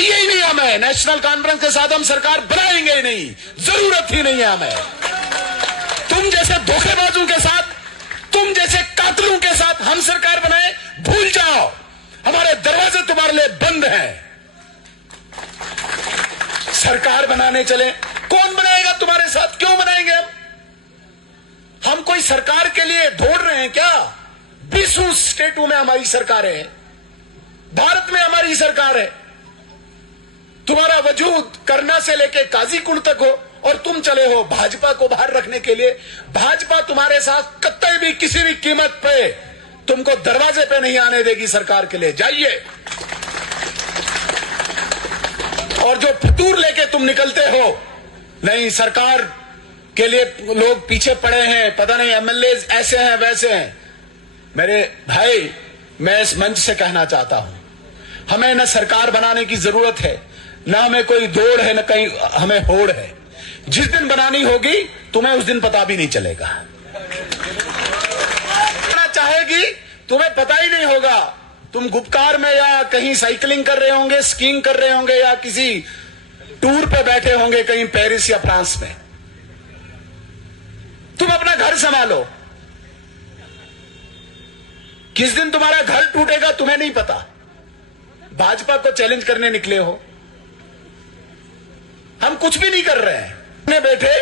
चाहिए ही नहीं हमें, नेशनल कॉन्फ्रेंस के साथ हम सरकार बनाएंगे ही नहीं, जरूरत ही नहीं है हमें। तुम जैसे धोखेबाजों के साथ, तुम जैसे कातिलों के साथ हम सरकार बनाए, भूल जाओ, हमारे दरवाजे तुम्हारे लिए बंद हैं। सरकार बनाने चले, कौन बनाएगा तुम्हारे साथ, क्यों बनाएंगे हम कोई सरकार के लिए दौड़ रहे हैं क्या? 20 स्टेटों में हमारी सरकारें हैं, भारत में हमारी सरकार है। तुम्हारा वजूद करना से लेके काजीकुंड तक हो और तुम चले हो भाजपा को बाहर रखने के लिए। भाजपा तुम्हारे साथ कतई भी किसी भी कीमत पे तुमको दरवाजे पे नहीं आने देगी सरकार के लिए। जाइए, और जो फितूर लेके तुम निकलते हो, नहीं सरकार के लिए लोग पीछे पड़े हैं, पता नहीं एमएलए ऐसे हैं वैसे हैं। मेरे भाई, मैं इस मंच से कहना चाहता हूं, हमें न सरकार बनाने की जरूरत है, न हमें कोई दौड़ है, न कहीं हमें होड़ है। जिस दिन बनानी होगी तुम्हें उस दिन पता भी नहीं चलेगा। चाहेगी तुम्हें पता ही नहीं होगा। तुम गुपकार में या कहीं साइकिलिंग कर रहे होंगे, स्कीइंग कर रहे होंगे, या किसी टूर पे बैठे होंगे कहीं पेरिस या फ्रांस में। तुम अपना घर संभालो, किस दिन तुम्हारा घर टूटेगा तुम्हें नहीं पता। भाजपा को चैलेंज करने निकले हो, हम कुछ भी नहीं कर रहे हैं। बैठे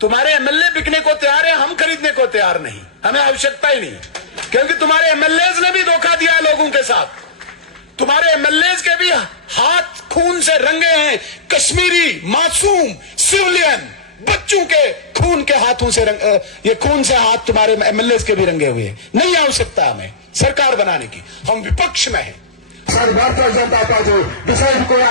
तुम्हारे एमएलए बिकने को तैयार है, हम खरीदने को तैयार नहीं, हमें आवश्यकता ही नहीं, क्योंकि तुम्हारे एमएलए ने भी धोखा दिया है लोगों के साथ। तुम्हारे एमएलए के भी हाथ खून से रंगे हैं, कश्मीरी मासूम सिविलियन बच्चों के खून के हाथों से ये खून से हाथ तुम्हारे एमएलए के भी रंगे हुए हैं। नहीं आवश्यकता हमें सरकार बनाने की, हम विपक्ष में हैं। भारतीय जनता पार्टी डिसाइड कोणा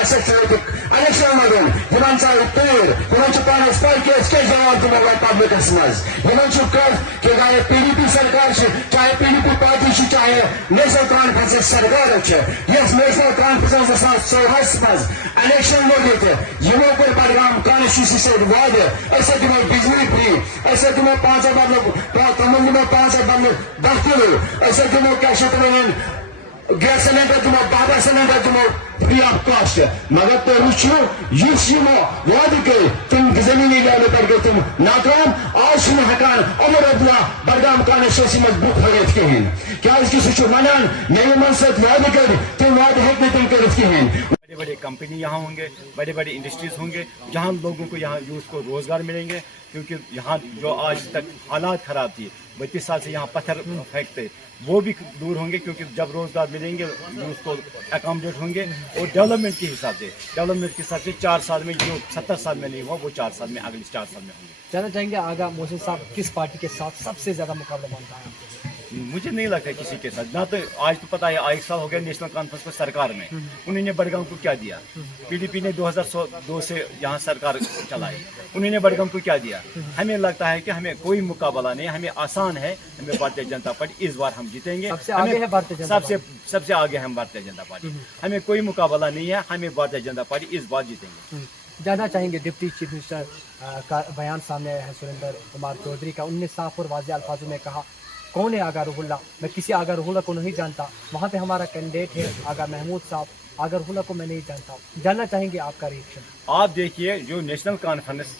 इलेक्शन मधून हिमांचा उत्तर हिमांशु पानस पार्टी के जवाब तुम्हारा पब्लिक मज हिमांशु कर कि चाहे पीडीपी सरकार चाहे पीडीपी पार्टी चाहे नेशनल कॉन्फ्रेंस सरकार यस नेशनल कॉन्फ्रेंस 2014 मज इलेक्शन लगे यमो पर बडगाम कॉन्स्टिट्यूंसी से वादे ऐसे तुम्हें बिजली फ्री, ऐसे तुम्हें 5 में 5 10 किलो, ऐसे तुम्हें कैसे तुम्हें गैस सिलेंडर तुम्हें 12 सिलेंडर तुम्हें फ्री ऑफ कॉस्ट। मगर तो रुचो युमो वाद के तुम जमीनी लेवल पर गए तुम नाकाम। आज हकान अमर अब्दुल्ला बडगाम कॉन्स्टिट्यूंसी में बुक हरित कहें क्या इसकी सुचो मनान नई मनसत वाद कर तुम वाद हेक तुम कर कहें। बड़े बड़े कंपनी यहाँ होंगे, बड़े बड़े इंडस्ट्रीज होंगे, जहाँ लोगों को यहाँ यूथ को रोजगार मिलेंगे। क्योंकि यहाँ जो आज तक हालात खराब थी, 32 साल से यहाँ पत्थर फेंकते, वो भी दूर होंगे। क्योंकि जब रोजगार मिलेंगे यूथ को अकोमोडेट होंगे। और डेवलपमेंट के हिसाब से 4 साल में जो 70 साल में नहीं हुआ वो 4 साल में अगले 4 साल में होंगे। जानना चाहेंगे आगा मोहसिन साहब किस पार्टी के साथ सबसे ज्यादा मुकाबला मानता है? मुझे नहीं लगता किसी के साथ। ना तो आज तो पता है 1 साल हो गया नेशनल कॉन्फ्रेंस को सरकार में, उन्होंने बडगाम को क्या दिया? पीडीपी ने 2002 से यहाँ सरकार चलाई, उन्होंने बडगाम को क्या दिया? हमें लगता है कि हमें कोई मुकाबला नहीं, हमें आसान है। हमें भारतीय जनता पार्टी इस बार हम जीतेंगे। सबसे आगे है भारतीय जनता पार्टी। सबसे आगे हम भारतीय जनता पार्टी। हमें कोई मुकाबला नहीं है, हमें भारतीय जनता पार्टी इस बार जीतेंगे। जानना चाहेंगे डिप्टी चीफ मिनिस्टर का बयान सामने आया है सुरेंद्र कुमार चौधरी का। उनने साफ और वाज़ेह अल्फाजों में कहा कौन है आगा रुहुल्ला, मैं किसी आगा रुहुल्ला को नहीं जानता, वहाँ पे हमारा कैंडिडेट है आगा महमूद साहब, आगा रुहुल्ला को मैं नहीं जानता। जानना चाहेंगे आपका रिएक्शन। आप देखिए जो नेशनल कॉन्फ्रेंस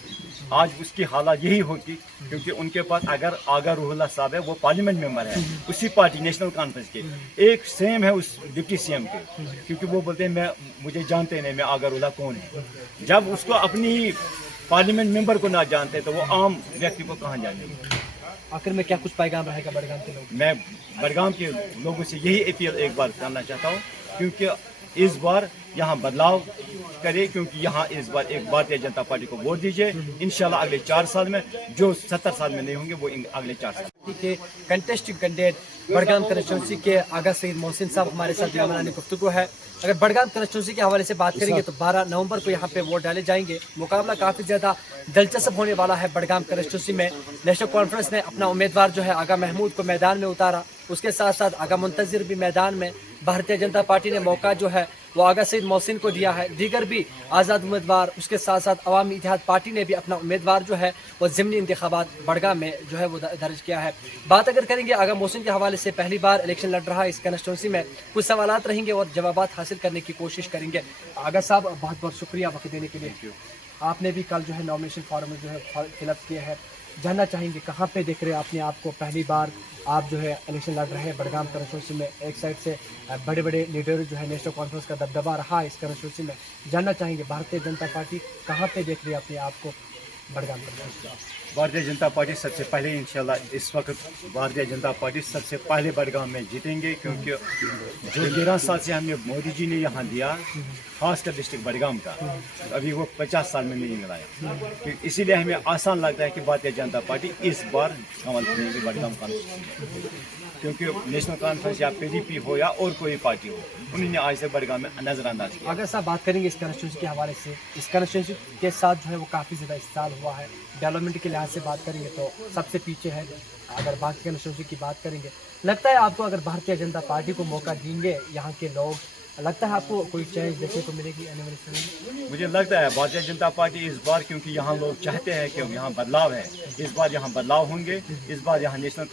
आज उसकी हालत यही होती, क्योंकि उनके पास अगर आगा रुहुल्ला साहब है वो पार्लियामेंट मेंबर है उसी पार्टी नेशनल कॉन्फ्रेंस के, एक सेम है उस डिप्टी सीएम के। क्योंकि वो बोलते हैं मुझे जानते नहीं मैं आगा रुहुल्ला कौन है। जब उसको अपनी ही पार्लियामेंट मेंबर को ना जानते तो वो आम व्यक्ति को कहाँ जानेंगे। आखिर में क्या कुछ पैगाम रहेगा बडगाम के लोग? मैं बडगाम के लोगों से यही अपील एक बार करना चाहता हूँ, क्योंकि इस बार यहाँ बदलाव करे, क्योंकि यहाँ इस बार एक भारतीय जनता पार्टी को वोट दीजिए। इंशाल्लाह अगले 4 साल में जो 70 साल में नहीं होंगे वो अगले 4 साल के कंटेस्टिंग कैंडिडेट बडगाम कॉन्स्टिट्यूंसी के आगा सईद मोहसिन साहब हमारे साथ मेहमानानी गुफ्तगू है। अगर बडगाम कॉन्स्टिट्यूंसी के हवाले से बात करेंगे तो 12 नवंबर को यहाँ पे वोट डाले जाएंगे। मुकाबला काफ़ी ज़्यादा दिलचस्प होने वाला है बडगाम कॉन्स्टिट्यूंसी में। नेशनल कॉन्फ्रेंस ने अपना उम्मीदवार जो है आगा महमूद को मैदान में उतारा, उसके साथ साथ आगा मुंतजिर भी मैदान में। भारतीय जनता पार्टी ने मौका जो है वो आगा सईद मोहसिन को दिया है। दीगर भी आज़ाद उम्मीदवार, उसके साथ साथ अवामी इत्तेहाद पार्टी ने भी अपना उम्मीदवार जो है वो ज़िमनी इंतखाबात बड़गाम में जो है वो दर्ज किया है। बात अगर करेंगे आगा मोहसिन के हवाले से, पहली बार इलेक्शन लड़ रहा है इस कंस्टिट्यूंसी में, कुछ सवालात रहेंगे और जवाबात हासिल करने की कोशिश करेंगे। आगा साहब बहुत बहुत शुक्रिया वक्त देने के लिए। आपने भी कल जो है नॉमिनेशन फॉर्म जो है फिलअप किए हैं, जानना चाहेंगे कहाँ पे देख रहे हैं अपने आप को? पहली बार आप जो है इलेक्शन लड़ रहे हैं बड़गाम कंस्टिट्यूंसी में, एक साइड से बड़े बड़े लीडर जो है नेशनल कॉन्फ्रेंस का दबदबा रहा है इस कंस्टिट्यूंसी में, जानना चाहेंगे भारतीय जनता पार्टी कहाँ पे देख रही है अपने आप को बड़गाम कंस्टिट्यूंसी? भारतीय जनता पार्टी सबसे पहले इंशाल्लाह इस वक्त भारतीय जनता पार्टी सबसे पहले बड़गाम में जीतेंगे, क्योंकि जो 13 साल से हमें मोदी जी ने यहाँ दिया, खासकर डिस्ट्रिक्ट बड़गाम का, अभी वो 50 साल में नहीं मिलाया। तो इसीलिए हमें आसान लगता है कि भारतीय जनता पार्टी इस बार कमल करेंगे बड़गाम कॉन्स्टिट्यूंसी, क्योंकि नेशनल कॉन्फ्रेंस या PDP हो या और कोई पार्टी हो, उन्होंने आज से बड़गाम में नजरअंदाज किया। अगर साहब बात करेंगे इस कंस्टिट्यूंसी के हवाले से, इस कंस्टिट्यूंसी के साथ जो है वो काफ़ी ज़्यादा इस्तेमाल हुआ है, डेवलपमेंट के लिहाज से बात करेंगे तो सबसे पीछे है। अगर बाकी कंस्टिट्यूंसी की बात करेंगे, लगता है आपको अगर भारतीय जनता पार्टी को मौका देंगे यहाँ के लोग, लगता है आपको कोई चेंज देखने को मिलेगी आने वाले समय में? मुझे लगता है भारतीय जनता पार्टी इस बार, क्योंकि यहाँ लोग चाहते हैं कि यहाँ बदलाव है, इस बार यहाँ बदलाव होंगे, इस बार यहाँ नेशनल